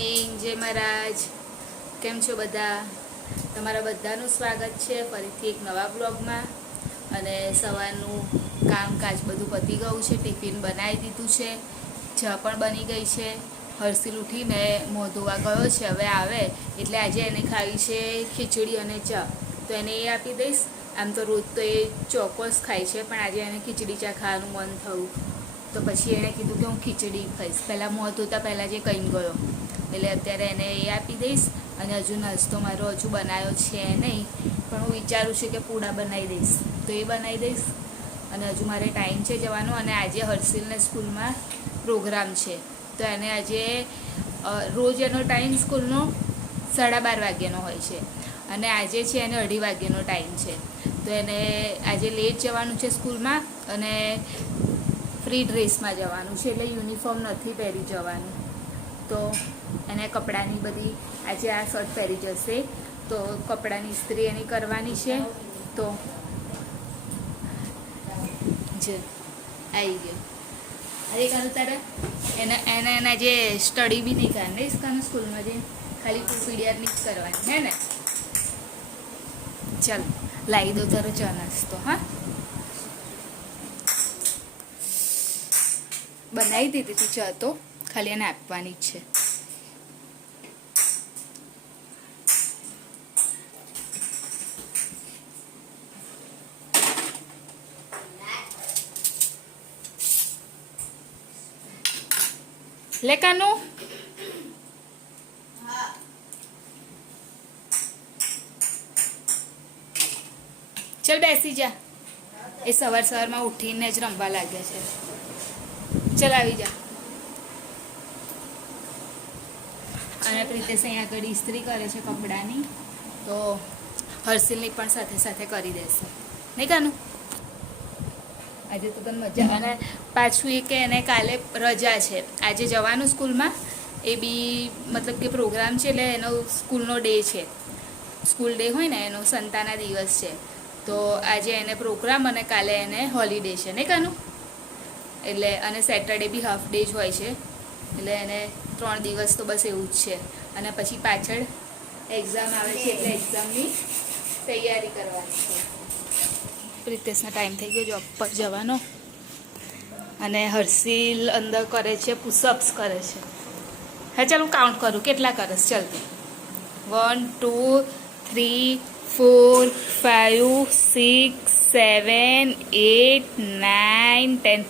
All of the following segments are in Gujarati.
મોર્નિંગ, જય મહારાજ. કેમ છો બધા? તમારા બધાનું સ્વાગત છે ફરીથી એક નવા બ્લોગમાં. અને સવારનું કામકાજ બધું પતી ગયું છે. ટિફિન બનાવી દીધું છે, ચા પણ બની ગઈ છે. હર્ષિલ ઉઠીને મોં ધોવા ગયો છે, હવે આવે એટલે આજે એને ખાવી છે ખીચડી અને ચા, તો એને એ આપી દઈશ. આમ તો રોજ તો એ ચોકોસ ખાય છે, પણ આજે એને ખીચડી ચા ખાવાનું મન થયું તો પછી એણે કીધું કે હું ખીચડી ખાઈશ. પહેલાં મોં ધોતા પહેલાં જે કહી ગયો એટલે અત્યારે એને એ આપી દઈશ. અને હજુ નાસ્તો મારો હજુ બનાવ્યો છે નહીં, પણ હું વિચારું છું કે પૂડા બનાવી દઈશ, તો એ બનાવી દઈશ. અને હજુ મારે ટાઈમ છે જવાનો. અને આજે હર્ષિલને સ્કૂલમાં પ્રોગ્રામ છે, તો એને આજે રોજ એનો ટાઈમ સ્કૂલનો 12:30 વાગ્યાનો હોય છે, અને આજે છે એને 2:30 વાગ્યાનો ટાઈમ છે. તો એને આજે લેટ જવાનું છે સ્કૂલમાં, અને ફ્રી ડ્રેસમાં જવાનું છે, એટલે યુનિફોર્મ નથી પહેરી જવાનું. તો એને કપડાની બધી આજે આ શર્ટ પહેરી જશે, તો કપડાની ઇસ્ત્રી એની કરવાની છે. તો જે આવી ગયો અરે કાનું તારે એના જે સ્ટડી બી નહીં કરવાની કાનું સ્કૂલમાં જઈને ખાલી પીડીઆરની જ કરવાની હે ને. ચાલ લાવી દો તારો ચા નાસ્તો. હા, બનાવી દીધી તી ચા, તો ખાલી એને આપવાની જ છે. લે કાનું, ચલ બેસી જા. એ સવારમાં ઉઠીને જ રમવા લાગે છે. ચલ આવી જા. અને પ્રીતેશ અહીંયા આગળ ઇસ્ત્રી કરે છે કપડાની, તો હર્ષિલની પણ સાથે સાથે કરી દેશે નહીં કાનું. આજે તો તને મજા. અને પાછું એ કે એને કાલે રજા છે, આજે જવાનું સ્કૂલમાં. એ બી મતલબ કે પ્રોગ્રામ છે, એટલે એનો સ્કૂલનો ડે છે. સ્કૂલ ડે હોય ને એનો સંતાના દિવસ છે, તો આજે એને પ્રોગ્રામ અને કાલે એને હોલિડે છે નહીં કાનું. એટલે અને સેટરડે બી હાફ ડે જ હોય છે, એટલે એને 3 દિવસ તો બસ એવું જ છે. અને પછી પાછળ એક્ઝામ આવે છે, એટલે એક્ઝામની તૈયારી કરવાની છે. પ્રિતેશનો ટાઈમ થઈ ગયો જોબ પર જવાનો, અને હર્ષિલ અંદર કરે છે પુશઅપ્સ કરે છે. હા ચાલ હું કાઉન્ટ કરું કેટલા કરસ. ચાલ 1 2 3 4 5 6 7 8 9 10.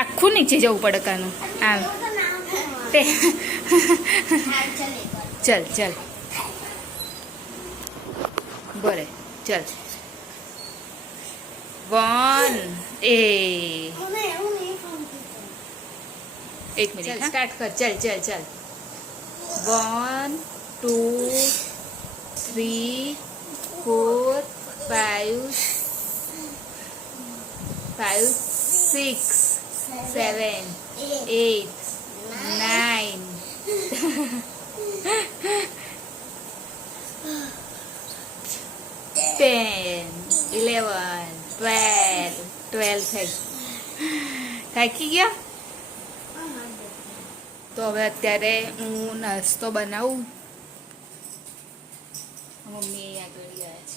આખું નીચે જવું પડે કાનું આમ તે. ચલ ચલ બરે ચલ 1 એક મિનિટ સ્ટાર્ટ કર. ચલ ચલ ચલ 1 2 3 4 5 6 7 8 9 10 11 12 થઈ. થાકી ગયા? તો હવે અત્યારે હું નાસ્તો બનાવું. મમ્મી આગળ ગયા છે.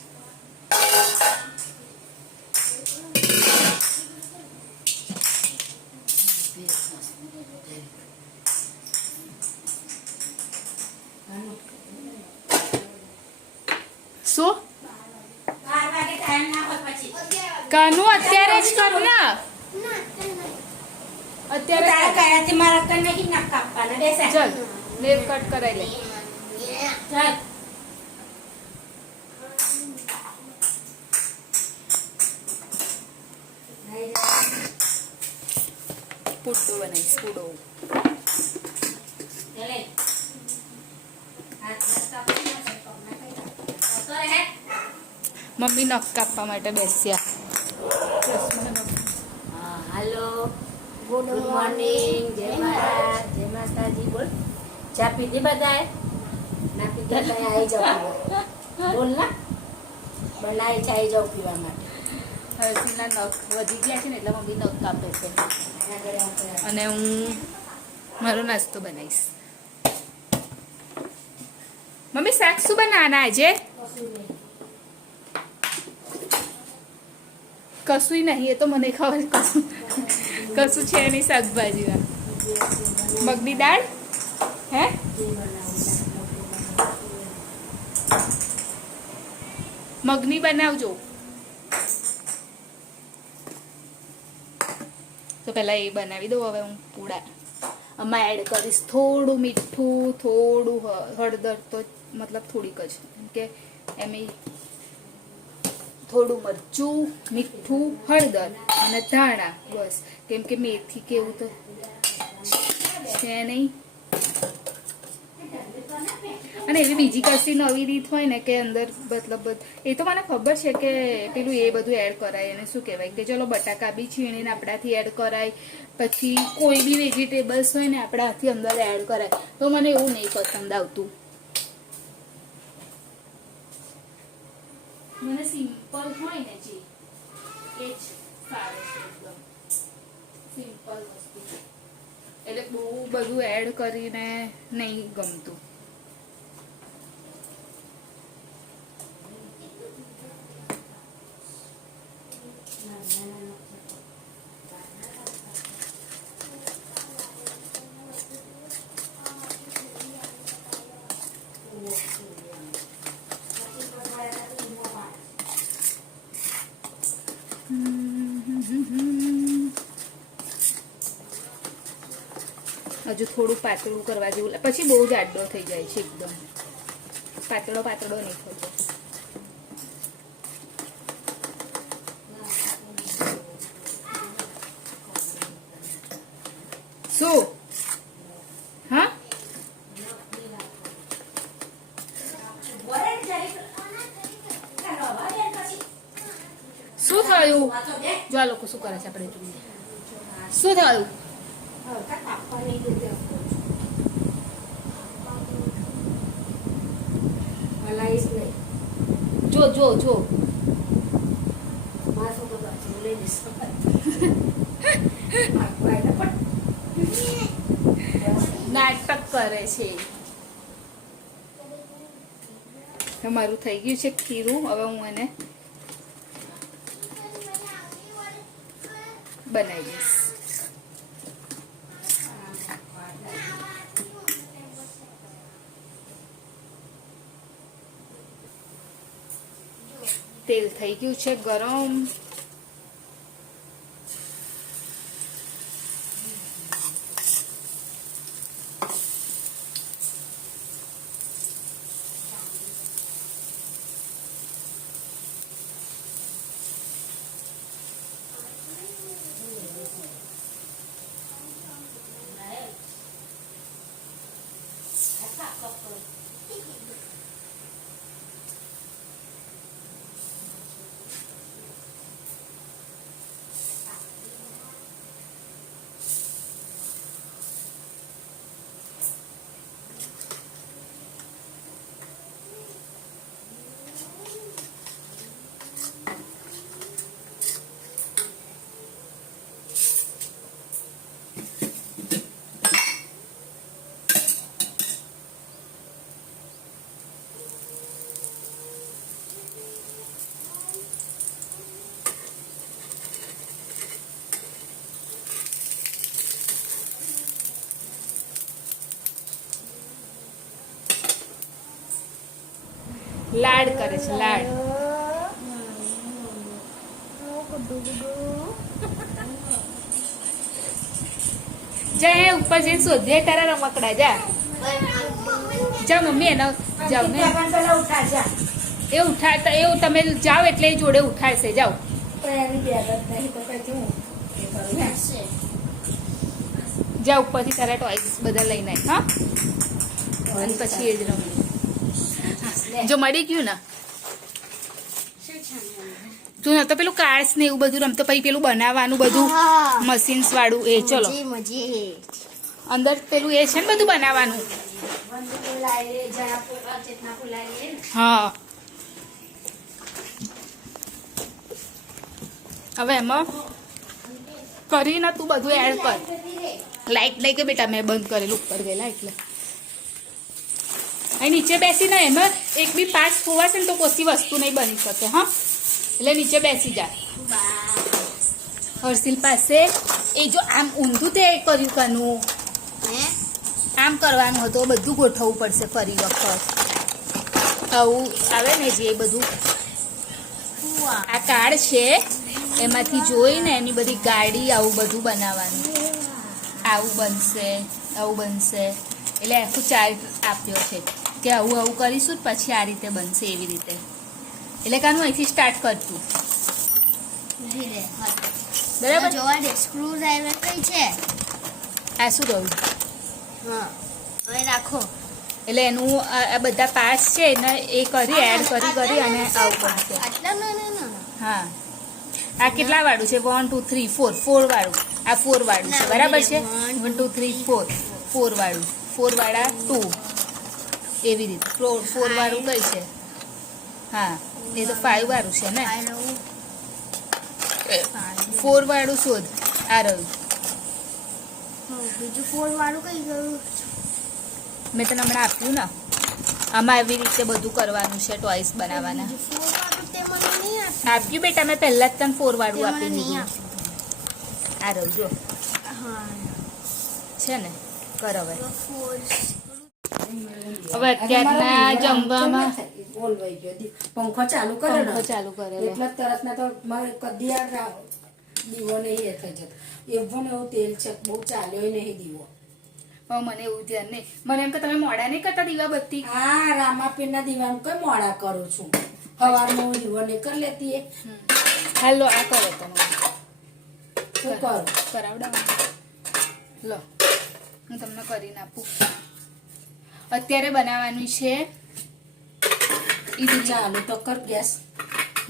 શું કાનું અત્યારે જ કરું ને. અત્યારે મારા કને નહીં ના કાપવાના દેસે. ચલ નેલ કટ કરાઈ લે. ચાલ પૂડો બનાવીશ પૂડો. ચલે હાથ નાસ્તા આપીને તો હે મમ્મી નખ કાપવા માટે બેસ્યા. હા હાલો ગુડ મોર્નિંગ, જય મહારાજ, જય માતાજી. બોલ ચા પીધી બધાએ? ના પીધી તો આવી જાવ. બોલ ના બનાવી છે, આવી જાવ પીવા માટે. હર્ષિલના નખ વધી ગયા છે ને એટલે મમ્મી નખ કાપે છે. અને હું મારો નાસ્તો બનાવીશ. મમ્મી શાક શું બનાવવાના આજે? કશું નહીં, એ તો મને ખબર કશું છે નહીં શાકભાજીમાં. મગની દાળ હે મગની બનાવજો. તો પહેલાં એ બનાવી દઉં. હવે હું પૂડા આમાં એડ કરીશ થોડું મીઠું, થોડું હળદર, તો મતલબ થોડીક જ, કે એમ થોડું મરચું, મીઠું, હળદર અને ધાણા, બસ. કેમ કે મેથી કેવું તો છે નહીં. અને એવી બીજી કશી નવી રીત હોય ને કે અંદર મતલબ એ તો મને ખબર છે કે પેલું એ બધું એડ કરાય. એને શું કહેવાય કે ચલો બટાકા બી છીણીને આપણાથી એડ કરાય, પછી કોઈ બી વેજીટેબલ્સ હોય ને આપણાથી અંદર એડ કરાય. તો મને એવું નહીં પસંદ આવતું. મને સિમ્પલ હોય ને જે એ જ ફાવે છે. એકદમ સિમ્પલ વસ્તુ, એટલે બહુ બધું એડ કરીને નહીં ગમતું. હજુ થોડું પાતળું કરવા જેવું, પછી બહુ જાડો થઈ જાય છે. એકદમ પાતળો પાતળો નહીં થતો. શું હા શું થયું? જો આ લોકો શું કરે છે આપણે જોઈએ. શું થયું? જો જો જો નાટક કરે છે. તમારું થઈ ગયું છે ખીરું. હવે હું એને બનાવી દઈશ. તેલ થઈ ગયું છે ગરમ. લાડ કરે છે લાડ. જા ઉપર જઈને શોધીએ તારા રમકડા. જા મમ્મી એનો જાઓ ને એ ઉઠાડતા એવું તમે જાઓ એટલે એ જોડે ઉઠાડશે. જાઓ. જા ઉપરથી તારા ટોયસ બધા લઈને આવ. હા અને પછી એ જ રમે. જો મળી ગયું ને તું નતો પેલું કાર્ડ્સ ને એવું બધું રમતો, પછી પેલું બનાવવાનું બધું મશીન્સ વાળું એ. ચલો અંદર પેલું એ છે ને બધું બનાવવાનું. હા હવે એમાં કરીને તું બધું એડ કર. લાઈટ લઈ કે બેટા મેં બંધ કરેલું ઉપર ગયેલા એટલે અહીં નીચે બેસીને એમાં એક બી પાસ ખોવાશે ને તો કોઈ વસ્તુ નહીં બની શકે. હા, એટલે નીચે બેસી જા. હર્ષિલ પાસે એ જો આમ ઊંધું તે કર્યું કાનું આમ કરવાનું હતું, બધું ગોઠવવું પડશે ફરી વખત. આવું આવે ને જે બધું આ કાર્ડ છે એમાંથી જોઈને એની બધી ગાડી આવું બધું બનાવવાનું. આવું બનશે, આવું બનશે, એટલે આખું ચાર્ટ આપ્યો છે કે આવું આવું કરીશું પછી આ રીતે બનશે એવી રીતે. એટલે કાનું અહીંથી સ્ટાર્ટ કરતું બરાબર. જોવા દે સ્ક્રૂ ડ્રાઈવર કઈ છે. આ શું રહ્યું? હા, હવે રાખો. એટલે એનું આ બધા પાર્ટ્સ છે એને એ કરી એડ કરી અને આવું બનશે. આટલા ના. હા, આ કેટલા વાળું છે? 1 2 3 4 4 વાળું. આ 4 વાળું છે બરાબર છે. 1 2 3 4 4 વાળું, 4 વાળા 2 એવી રીતે. 4 વાળું કઈ છે? હા, એ તો 5 વાળું છે ને. 4 વાળું શોધ. આ રહ્યું. બીજું 4 વાળું કઈ ગયું? મેં તને હમણાં આપ્યું ને. આમાં એવી રીતે બધું કરવાનું છે, ટોયસ બનાવવાના. 4 વાળું તે મને નહીં આપ્યું બેટા, મેં પહેલા જ તને 4 વાળું તે આપી મને નહીં દીધું. આ રહ્યું જો હા, છે ને. કર હવે. 4 હવે અત્યારના જમવામાં બોલવાઈ ગયો. પંખો ચાલુ કરે ને પંખો ચાલુ કરે એટલે તરત ના તો મારે કદી આ દીવો નહીં એ થઈ જતો. એવું ને એવું તેલ છે, બહુ ચાલ્યો નહીં દીવો. હવે મને એવું ધ્યાન નહીં. મને એમ કે તમે મોડા નહીં કરતા દીવા બત્તી? હા, રામાપીર ના દીવાનું કઈ મોડા કરું છું. સવારમાં હું દીવો નહીં કરી લેતી એ. હાલો આ કરો તમે. શું કરું? કરાવડાવવાનું. લો હું તમને કરીને આપું. અત્યારે બનાવવાનું છે ઈડલી. ચાલુ તો કર ગેસ.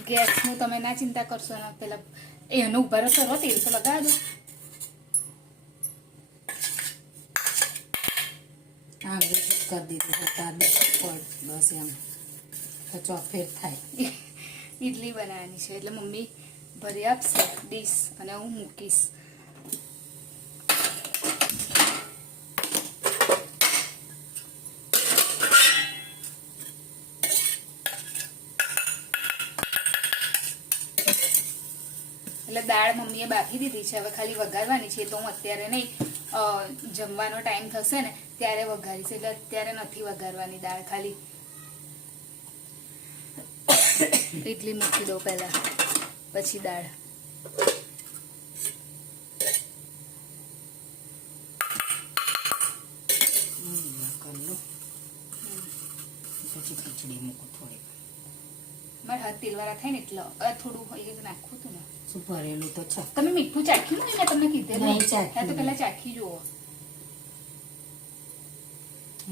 ગેસનું તમે ના ચિંતા કરશો ને. પેલા એનો ઉભા રહો કરો, તેલ તો લગાવી દો. હા, કરી દીધું. બસ એમ તો ચોફેર થાય. ઈડલી બનાવવાની છે એટલે મમ્મી ભરી આપશે ડીશ અને હું મૂકીશ. એટલે દાળ મમ્મીએ બાફી દીધી છે, હવે ખાલી વઘારવાની છે. તો હું અત્યારે નહીં, જમવાનો ટાઈમ થશે ને ત્યારે વઘારીશ. એટલે અત્યારે નથી વઘારવાની દાળ, ખાલી ઇડલી મૂકી દો પહેલા, પછી દાળ. પછી ખીચડી મૂકું થોડી. મારે હાથ તેલવાળા થાય ને એટલે થોડું એ નાખવું હતું ને. શું ભરેલું તો છે. તમે મીઠું ચાખ્યું ને? મેં તમને કીધેલું. નહીં ચાખ્યું. હા, તો પેલા ચાખી જુઓ.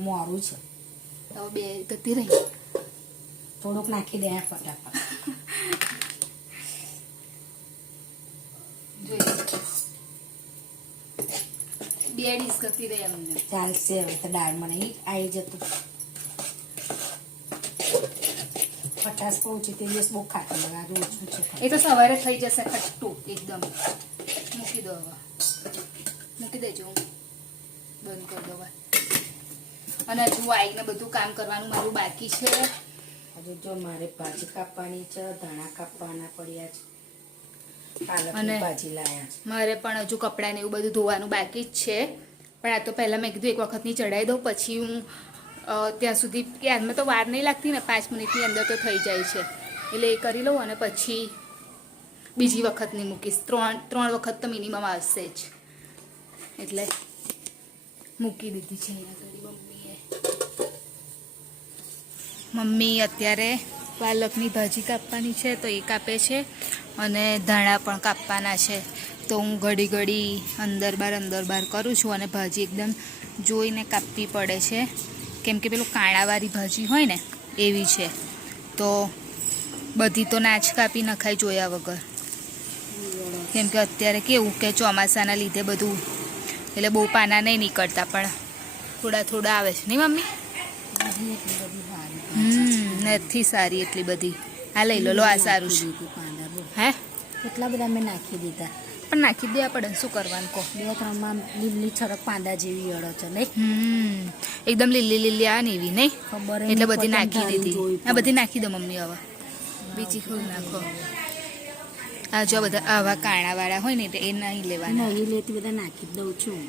મોરું છે. તો બે ગતિ રહી. થોડુંક નાખી દે ફટાફટ. જોઈ બે ડીશ ગતિ રહી અમને. ચાલશે. હવે તો દાળ મને આવી જતું. પચાસ પહોંચી તે દિવસ બહુ ખાતું લગાડું ઓછું છે. એ તો સવારે થઈ જશે ખટ્ટું એકદમ. મૂકી દો હવે. મૂકી દેજો, હું બંધ કરી દો. અને હજુ આવીને બધું કામ કરવાનું મારું બાકી છે. હજુ જો મારે ભાજી કાપવાની છે, ધાણા કાપવાના પડ્યા છે, અને પાલકની ભાજી લાયા છે. મારે પણ હજુ કપડાં ને એવું બધું ધોવાનું બાકી જ છે. પણ આ તો પહેલાં મેં કીધું એક વખતની ચડાવી દઉં, પછી હું ત્યાં સુધી કે આમાં તો વાર નહીં લાગતી ને, 5 મિનિટની અંદર તો થઈ જાય છે. એટલે એ કરી લઉં અને પછી બીજી વખતની મૂકીશ. 3 વખત તો મિનિમમ આવશે જ. એટલે મૂકી દીધી છે અહીંયા થોડી મમ્મી અત્યારે પાલકની ભાજી કાપવાની છે તો એ કાપે છે, અને ધાણા પણ કાપવાના છે. તો હું ઘડી ઘડી અંદર બહાર કરું છું, અને ભાજી એકદમ જોઈને કાપવી પડે છે, કેમ કે પેલું કાણાવાળી ભાજી હોય ને એવી છે. તો બધી તો ના જ કાપી નખાય જોયા વગર, કેમ કે અત્યારે કેવું કે ચોમાસાના લીધે બધું એટલે બહુ પાના નહીં નીકળતા, પણ થોડા થોડા આવે છે નહીં મમ્મી? નથી સારી એટલી બધી. આ લઈ લો, આ સારું છે. હે કેટલા બધા મેં નાખી દીધા. પણ નાખી દેવા પડે ને, શું કરવાનું કહો. 2-3 માં લીલી છરક પાંદા જેવી અડો છે નહીં? એકદમ લીલી લીલી આ ને એવી નહીં, ખબર ય એટલે નહીં બધી પડતી, નાખી ધારી દીધી. જોવી આ પડે. બધી નાખી દો મમ્મી હવે, બીજી ખોલ નાખો. આ જો બધા આવા કાણા વાળા હોય ને એ નહીં લેવાના, નહીં લેતી, બધા નાખી જ દઉં છું.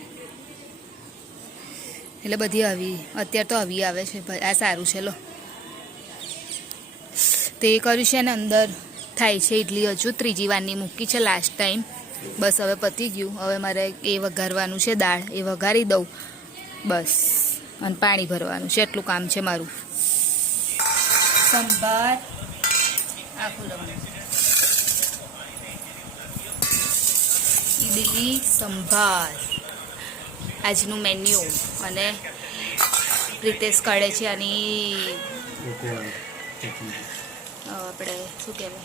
એટલે બધી આવી અત્યારે તો આવી આવે છે. આ સારું છે લો. તે કર્યું છે ને અંદર થાય છે ઇડલી. હજુ ત્રીજી વારની મૂકી છે લાસ્ટ ટાઈમ. બસ હવે પતી ગયું. હવે મારે એ વઘારવાનું છે, દાળ એ વઘારી દઉં બસ, અને પાણી ભરવાનું છે, એટલું કામ છે મારું. સંભાર આખું લવાનું, ઇડલી સંભાર આજનું મેન્યુ. અને પ્રિતેશ કાઢે છે આની આપણે શું કહેવાય,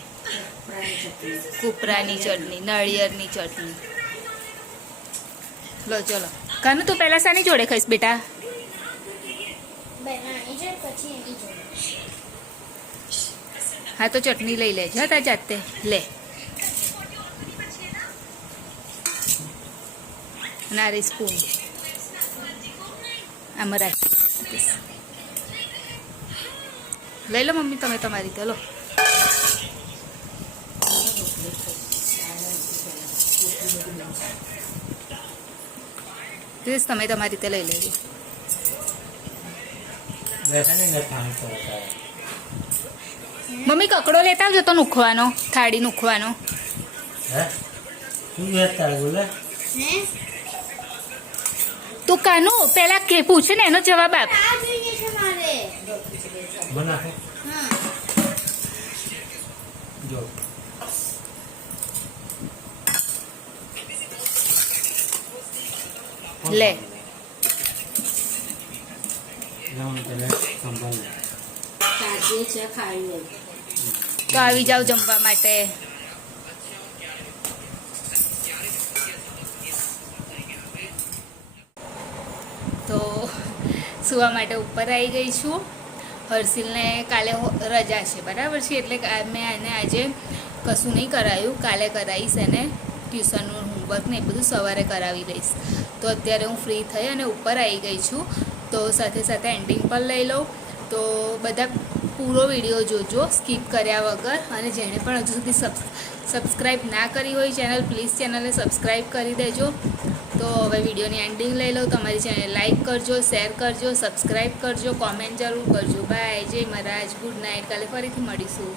કૂપરાની ચટણી, નાળિયેરની ચટણી. લો ચલો કાનુ, તું પહેલા શાની જોડે ખાઈશ બેટા? પછી એની જોડે. હા તો ચટણી લઈ લેજે હા તાર જાતે લે. નારી સ્પૂન આમાં રાખી લઈ લો મમ્મી, તમે તમારી રીતે લો. પ્લીઝ તમે તમારી રીતે લઈ લેજો. મમ્મી કકડો લેતા આવજો તો નુખવાનો, થાળી નુખવાનો. તું કાનુ પેલા કે પૂછે ને એનો જવાબ આપ. આ જોઈએ છે મારે. હા. લે તાજે છે ખાવી હોય. તો આવી જાવ જમવા માટે. તો સુવા માટે ઉપર આવી ગઈ છું. હર્ષિલને કાલે રજા છે બરાબર છે, એટલે મેં એને આજે કશું નહીં કરાયું. કાલે કરાવીશ એને ટ્યુશનનું હોમવર્ક ને એ બધું સવારે કરાવી લઈશ. તો અત્યારે હું ફ્રી થઈ અને ઉપર આવી ગઈ છું. તો સાથે સાથે એન્ડિંગ પણ લઈ લઉં. તો બધા પૂરો વિડીયો જોજો સ્કીપ કર્યા વગર. અને જેણે પણ હજુ સુધી સબસ્ક્રાઈબ ના કરી હોય ચેનલ, પ્લીઝ ચેનલને સબસ્ક્રાઈબ કરી દેજો. તો હવે વિડીયોની એન્ડિંગ લઈ લઉં. તમારી ચેનલ લાઈક કરજો, શેર કરજો, સબસ્ક્રાઈબ કરજો, કોમેન્ટ જરૂર કરજો. બાય, જય મહારાજ, ગુડ નાઇટ. કાલે ફરીથી મળીશું.